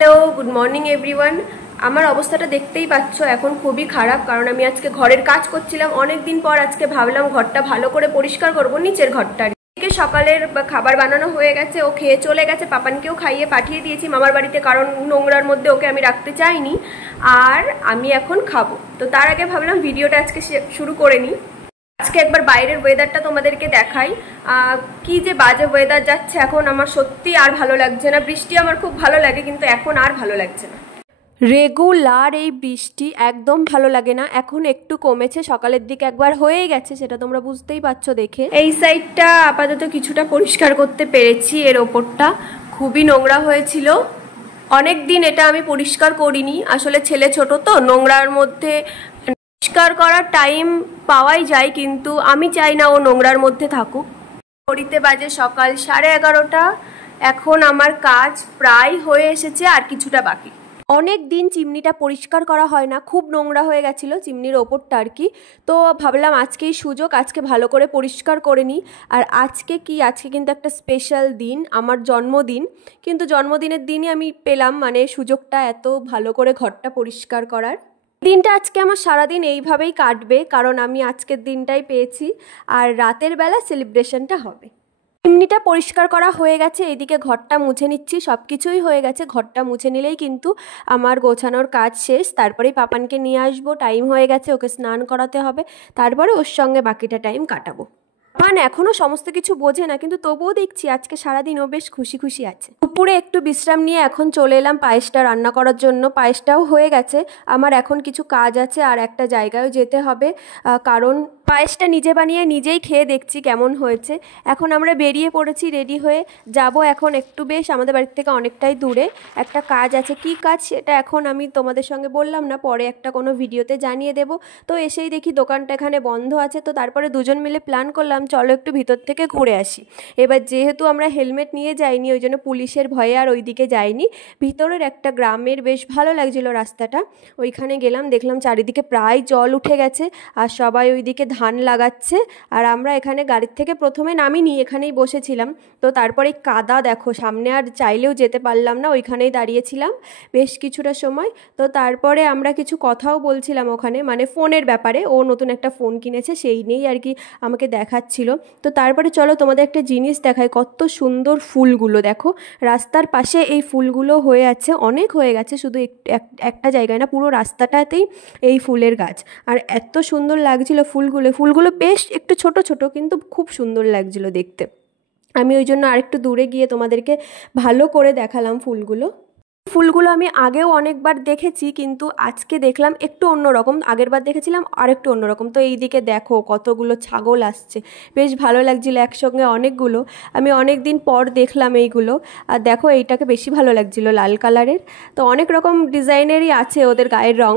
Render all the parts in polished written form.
Hello, good morning everyone. আমার অবস্থাটা দেখতেই পাচ্ছ, এখন খুবই খারাপ, কারণ আমি আজকে ঘরের কাজ করছিলাম। অনেক দিন পর আজকে ভাবলাম ঘরটা ভালো করে পরিষ্কার করব, নিচের ঘরটা। সকালের খাবার বানানো হয়ে গেছে, ও খেয়ে চলে গেছে, পাপানকেও খাইয়ে পাঠিয়ে দিয়েছি মামার বাড়িতে, কারণ নোংরার মধ্যে ওকে আমি রাখতে চাইনি। আর আমি এখন খাবো, তো তার আগে ভাবলাম ভিডিওটা আজকে শুরু করে নিই। আজকে একবার বাইরের ওয়েদারটা তোমাদেরকে দেখাই। কি যে বাজে ওয়েদার যাচ্ছে এখন, আমার সত্যি আর ভালো লাগছে না। বৃষ্টি আমার খুব ভালো লাগে, কিন্তু এখন আর ভালো লাগছে না। রেগুলার এই বৃষ্টি একদম ভালো লাগে না। এখন একটু কমেছে, সকালের দিকে একবার হয়ে গেছে, সেটা তোমরা বুঝতেই পারছো দেখে। এই সাইডটা আপাতত কিছুটা পরিষ্কার করতে পেরেছি। এর ওপরটা খুবই নোংরা হয়েছিল, অনেক দিন এটা আমি পরিষ্কার করিনি। আসলে ছেলে ছোট তো, নোংরার মধ্যে পরিষ্কার করার টাইম পাওয়াই যায়, কিন্তু আমি চাই না ও নোংরার মধ্যে থাকুক। ঘড়িতে বাজে সকাল 11:30। এখন আমার কাজ প্রায় হয়ে এসেছে, আর কিছুটা বাকি। অনেক দিন চিমনিটা পরিষ্কার করা হয় না, খুব নোংরা হয়ে গেছিলো চিমনির ওপরটা আর কি। তো ভাবলাম আজকেই সুযোগ, আজকে ভালো করে পরিষ্কার করে নিই। আর আজকে কিন্তু একটা স্পেশাল দিন, আমার জন্মদিন। কিন্তু জন্মদিনের দিনই আমি পেলাম মানে সুযোগটা এত ভালো করে ঘরটা পরিষ্কার করার। দিনটা আজকে আমার সারাদিন এইভাবেই কাটবে, কারণ আমি আজকের দিনটাই পেয়েছি, আর রাতের বেলা সেলিব্রেশনটা হবে। চিমনিটা পরিষ্কার করা হয়ে গেছে, এইদিকে ঘরটা মুছে নিচ্ছি। সব কিছুই হয়ে গেছে, ঘরটা মুছে নিলেই কিন্তু আমার গোছানোর কাজ শেষ। তারপরেই পাপানকে নিয়ে আসবো, টাইম হয়ে গেছে, ওকে স্নান করাতে হবে, তারপরে ওর সঙ্গে বাকিটা টাইম কাটাবো। পাপান এখনও সমস্ত কিছু বোঝে না, কিন্তু তবুও দেখছি আজকে সারাদিন ও বেশ খুশি খুশি আছে। দুপুরে একটু বিশ্রাম নিয়ে এখন চলে এলাম পায়েসটা রান্না করার জন্য। পায়েসটাও হয়ে গেছে, আমার এখন কিছু কাজ আছে আর একটা জায়গায়ও যেতে হবে, কারণ পায়েসটা নিজে বানিয়ে নিজেই খেয়ে দেখছি কেমন হয়েছে। এখন আমরা বেরিয়ে পড়েছি রেডি হয়ে যাব। এখন একটু বেশ আমাদের বাড়ি থেকে অনেকটাই দূরে একটা কাজ আছে। কি কাজ সেটা এখন আমি তোমাদের সঙ্গে বললাম না, পরে একটা কোনো ভিডিওতে জানিয়ে দেব। তো এসেই দেখি দোকানটা এখানে বন্ধ আছে, তো তারপরে দুজন মিলে প্ল্যান করলাম চলো একটু ভিতর থেকে ঘুরে আসি। এবার যেহেতু আমরা হেলমেট নিয়ে যাইনি, ওই জন্য পুলিশের ভয়ে আর ওইদিকে যাইনি। ভিতরের একটা গ্রামের বেশ ভালো লাগছিল রাস্তাটা, ওইখানে গেলাম, দেখলাম চারিদিকে প্রায় জল উঠে গেছে, আর সবাই ওইদিকে ধান লাগাচ্ছে। আর আমরা এখানে গাড়ির থেকে প্রথমে নামিনি, এখানেই বসেছিলাম। তো তারপরে কাদা দেখো, সামনে আর চাইলেও যেতে পারলাম না, ওইখানেই দাঁড়িয়েছিলাম বেশ কিছুটা সময়। তো তারপরে আমরা কিছু কথাও বলছিলাম ওখানে, মানে ফোনের ব্যাপারে। ও নতুন একটা ফোন কিনেছে, সেই নিয়েই আর কি আমাকে দেখাচ্ছিল। তো তারপরে চলো তোমাদের একটা জিনিস দেখাই, কত সুন্দর ফুলগুলো দেখো রাস্তার পাশে। এই ফুলগুলো হয়ে আছে, অনেক হয়ে গেছে, শুধু একটা জায়গায় না, পুরো রাস্তাটাতেই এই ফুলের গাছ। আর এত সুন্দর লাগছিল ফুলগুলো বেশ একটু ছোট ছোট, কিন্তু খুব সুন্দর লাগছিল দেখতে। আমি ওই জন্য আরেকটু দূরে গিয়ে তোমাদেরকে ভালো করে দেখালাম ফুলগুলো আমি আগেও অনেকবার দেখেছি, কিন্তু আজকে দেখলাম একটু অন্যরকম। আগেরবার দেখেছিলাম আরেকটু অন্যরকম। তো এই দিকে দেখো কতগুলো ছাগল আসছে, বেশ ভালো লাগছিল একসঙ্গে অনেকগুলো। আমি অনেক দিন পর দেখলাম এইগুলো। আর দেখো এইটাকে বেশি ভালো লাগছিল, লাল কালারের। তো অনেক রকম ডিজাইনেরই আছে ওদের গায়ের রং।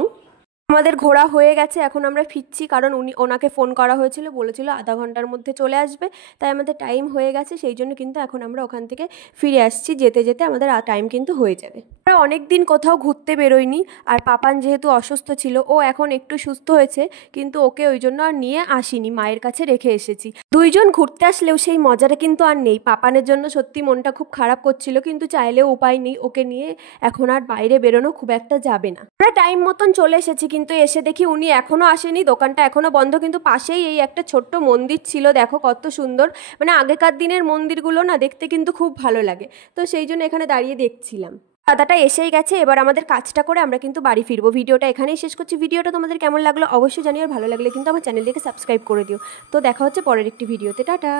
আমাদের ঘোরা হয়ে গেছে, এখন আমরা ফিরছি, কারণ ওনাকে ফোন করা হয়েছিল, বলেছিল আধা ঘন্টার মধ্যে চলে আসবে। তাই আমাদের টাইম হয়ে গেছে, সেই জন্য কিন্তু এখন আমরা ওখান থেকে ফিরে আসছি। যেতে যেতে আমাদের টাইম কিন্তু হয়ে যাবে। আমরা অনেক দিন কোথাও ঘুরতে বেরোইনি, আর পাপান যেহেতু অসুস্থ ছিল, ও এখন একটু সুস্থ হয়েছে, কিন্তু ওকে ওই জন্য আর নিয়ে আসিনি, মায়ের কাছে রেখে এসেছি। দুইজন ঘুরতে আসলেও সেই মজাটা কিন্তু আর নেই। পাপানের জন্য সত্যি মনটা খুব খারাপ করছিল, কিন্তু চাইলেও উপায় নেই, ওকে নিয়ে এখন আর বাইরে বেরোনো খুব একটা যাবে না। আমরা টাইম মতন চলে এসেছি, কিন্তু এসে দেখি উনি এখনও আসেনি, দোকানটা এখনও বন্ধ। কিন্তু পাশেই এই একটা ছোট্ট মন্দির ছিল, দেখো কত সুন্দর। মানে আগেকার দিনের মন্দিরগুলো না দেখতে কিন্তু খুব ভালো লাগে। তো সেই জন্য এখানে দাঁড়িয়ে দেখছিলাম। দাদাটা এসেই গেছে, এবার আমাদের কাজটা করে আমরা কিন্তু বাড়ি ফিরবো। ভিডিওটা এখানেই শেষ করছি। ভিডিওটা তোমাদের কেমন লাগলো অবশ্যই জানিও, আর ভালো লাগলে কিন্তু আমার চ্যানেলটিকে সাবস্ক্রাইব করে দিও। তো দেখা হচ্ছে পরের একটি ভিডিওতে, টাটা।